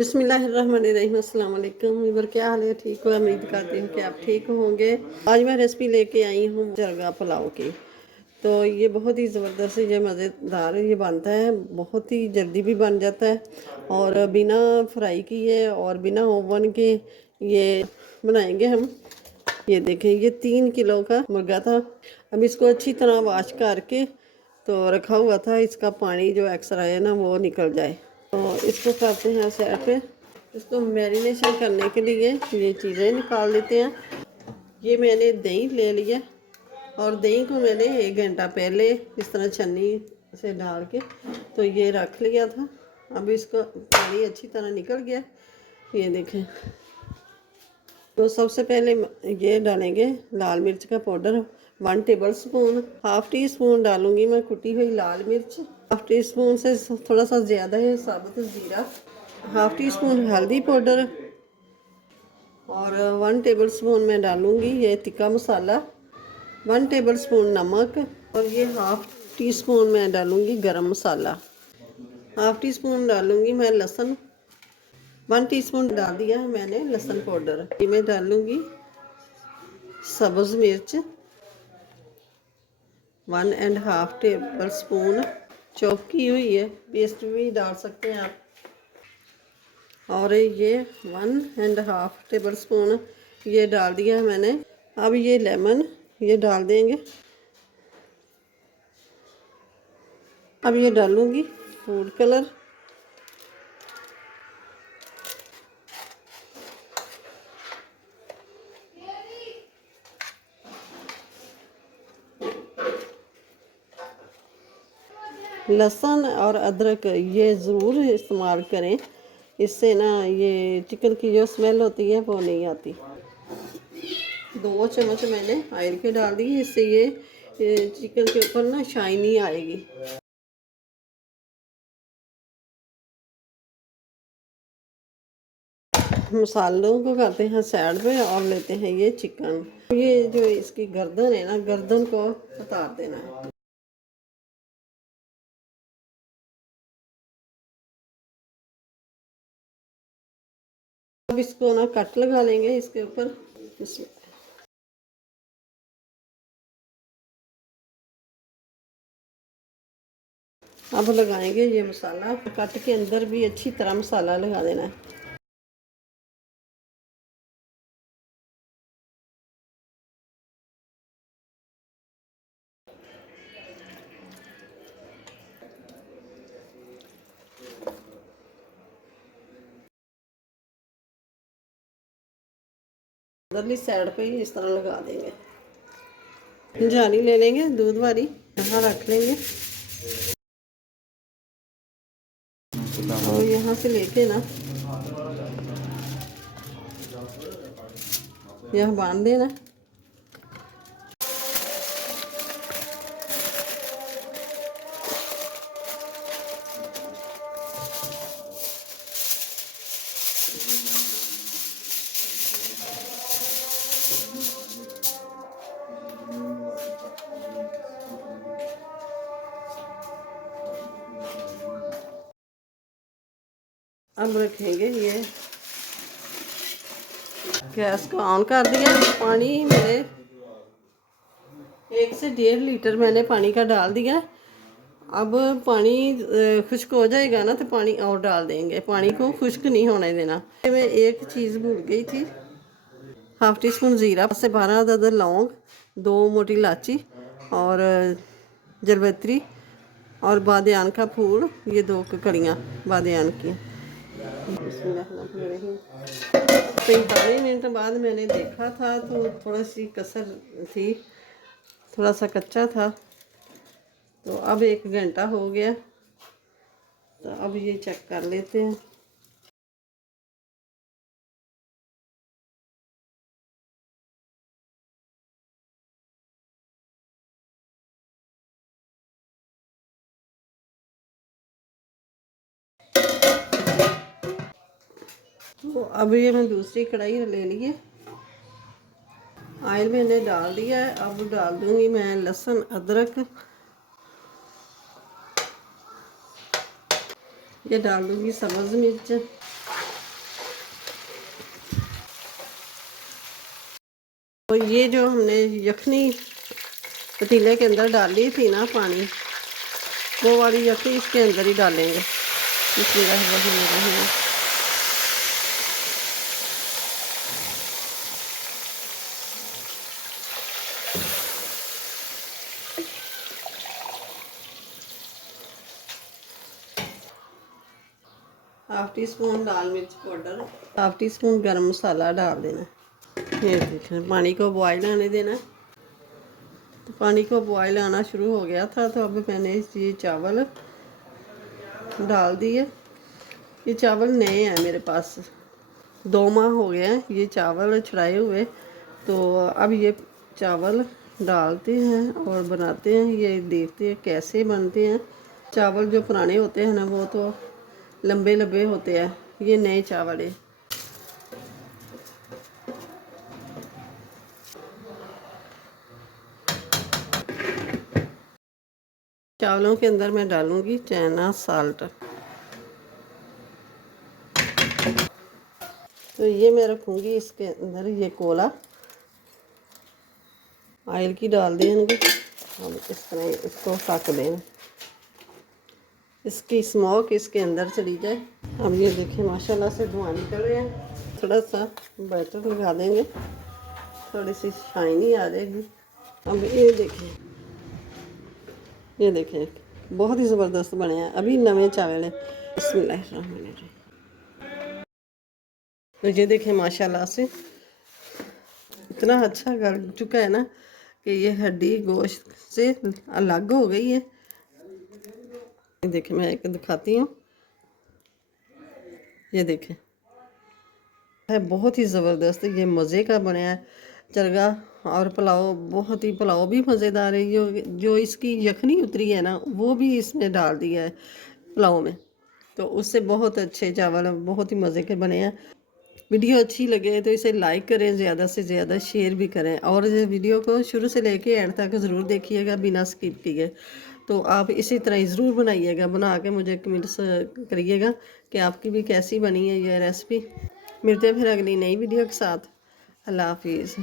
बिस्मिल्लाहिर्रहमानिर्रहीम, अस्सलाम वालेकुम। इबर क्या हाल है? ठीक हो? उम्मीद करती हूँ कि आप ठीक होंगे। आज मैं रेसिपी लेके आई हूँ जरगा पुलाव की। तो ये बहुत ही ज़बरदस्त, ये मज़ेदार ये बनता है, बहुत ही जल्दी भी बन जाता है और बिना फ्राई किए और बिना ओवन के ये बनाएंगे हम। ये देखें, ये 3 किलो का मुर्गा था। अब इसको अच्छी तरह वॉश करके तो रखा हुआ था, इसका पानी जो एक्स्ट्रा है ना वो निकल जाए। तो इसको करते हैं साइड पे। इसको मैरिनेशन करने के लिए ये चीज़ें निकाल लेते हैं। ये मैंने दही ले लिया और दही को मैंने 1 घंटा पहले इस तरह छन्नी से डाल के तो ये रख लिया था। अब इसको पानी अच्छी तरह निकल गया, ये देखें। तो सबसे पहले ये डालेंगे लाल मिर्च का powder 1 table spoon. Half tea spoon डालूंगी मैं कुटी हुई लाल मिर्च। हाफ़ टी स्पून से थोड़ा सा ज़्यादा है साबुत ज़ीरा। हाफ़ टी स्पून हल्दी पाउडर और 1 टेबल स्पून मैं डालूंगी ये तिक्का मसाला, 1 टेबल स्पून नमक और ये हाफ़ टी स्पून मैं डालूंगी गरम मसाला। हाफ़ टी स्पून डालूंगी मैं लहसुन, 1 टीस्पून डाल दिया है मैंने लहसुन पाउडर। ये मैं डालूंगी सब्ज़ मिर्च 1.5 टेबल स्पून चॉप की हुई है, पेस्ट भी डाल सकते हैं आप। और ये 1.5 टेबल स्पून ये डाल दिया है मैंने। अब ये लेमन ये डाल देंगे। अब ये डालूंगी फूड कलर, लहसुन और अदरक ये ज़रूर इस्तेमाल करें, इससे ना ये चिकन की जो स्मेल होती है वो नहीं आती। 2 चम्मच मैंने ऑयल के डाल दी, इससे ये चिकन के ऊपर ना शाइनी आएगी। मसालों को करते हैं साइड पे और लेते हैं ये चिकन। ये जो इसकी गर्दन है ना, गर्दन को उतार देना है। अब इसको ना कट लगा लेंगे इसके ऊपर। अब लगाएंगे ये मसाला, कट के अंदर भी अच्छी तरह मसाला लगा देना है। अंदरली साइड पे ही इस तरह लगा देंगे। जाली ले लेंगे दूध वाली, यहाँ रख लेंगे और यहाँ से लेके ना यहाँ बांध देना। अब रखेंगे ये, गैस को ऑन कर दिया। पानी मैंने 1 से 1.5 लीटर मैंने पानी का डाल दिया। अब पानी खुश्क हो जाएगा ना तो पानी और डाल देंगे, पानी को खुश्क नहीं होने देना। मैं एक चीज़ भूल गई थी, हाफ़ टी स्पून ज़ीरा से 12 अदद लौंग, 2 मोटी इलायची और जलपत्री और बादियान का फूल, ये 2 कड़ियाँ बादियान की। 45 मिनट बाद मैंने देखा था तो थोड़ा सी कसर थी, थोड़ा सा कच्चा था। तो अब 1 घंटा हो गया, तो अब ये चेक कर लेते हैं। तो अब ये मैं दूसरी कढ़ाई ले लिए, ऑयल मैंने डाल दिया है। अब डाल दूंगी मैं लहसुन अदरक, ये डाल दूंगी सब्ज़ मिर्च तो ये जो हमने यखनी पतीले के अंदर डाली थी ना पानी, वो वाली यखनी इसके अंदर ही डालेंगे। बिस्मिल्लाहिर्रहमानिर्रहीम। हाफ टी स्पून लाल मिर्च पाउडर, हाफ टी स्पून गरम मसाला डाल देना। ये देखें, पानी को बॉयल आने देना। तो पानी को बॉयल आना शुरू हो गया था, तो अब मैंने ये चावल डाल दिए। ये चावल नए हैं मेरे पास, 2 माह हो गए हैं ये चावल छुड़ाए हुए। तो अब ये चावल डालते हैं और बनाते हैं, ये देखते हैं कैसे बनते हैं। चावल जो पुराने होते हैं ना, वो तो लंबे लंबे होते हैं, ये नए चावल है। चावलों के अंदर मैं डालूंगी चाइना साल्ट। तो ये मैं रखूंगी इसके अंदर, ये कोला ऑयल की डाल देंगे। हम इस तरह इसको ढक दें, इसकी स्मोक इसके अंदर चली जाए। अब ये देखिए माशाल्लाह से धुआं निकल रहे हैं। थोड़ा सा बैटर लगा देंगे, थोड़ी सी शाइनी आ जाएगी। अब ये देखें बहुत ही ज़बरदस्त बने हैं, अभी नवे चावल है। बिस्मिल्लाहिर्रहमानिर्रहीम। तो ये देखें माशाल्लाह से इतना अच्छा गल चुका है ना कि ये हड्डी गोश्त से अलग हो गई है। ये देखें, मैं एक दिखाती हूँ। ये देखें, है बहुत ही ज़बरदस्त, ये मज़े का बना है चरगा। और पुलाव, बहुत ही पुलाव भी मज़ेदार है। जो इसकी यखनी उतरी है ना, वो भी इसमें डाल दिया है पुलाव में, तो उससे बहुत अच्छे चावल बहुत ही मज़े के बने हैं। वीडियो अच्छी लगे तो इसे लाइक करें, ज़्यादा से ज़्यादा शेयर भी करें, और वीडियो को शुरू से लेके एंड तक ज़रूर देखिएगा बिना स्किप किए। तो आप इसी तरह ज़रूर बनाइएगा, बना के मुझे कमेंट्स करिएगा कि आपकी भी कैसी बनी है ये रेसिपी। मिलते हैं फिर अगली नई वीडियो के साथ। अल्लाह हाफिज़।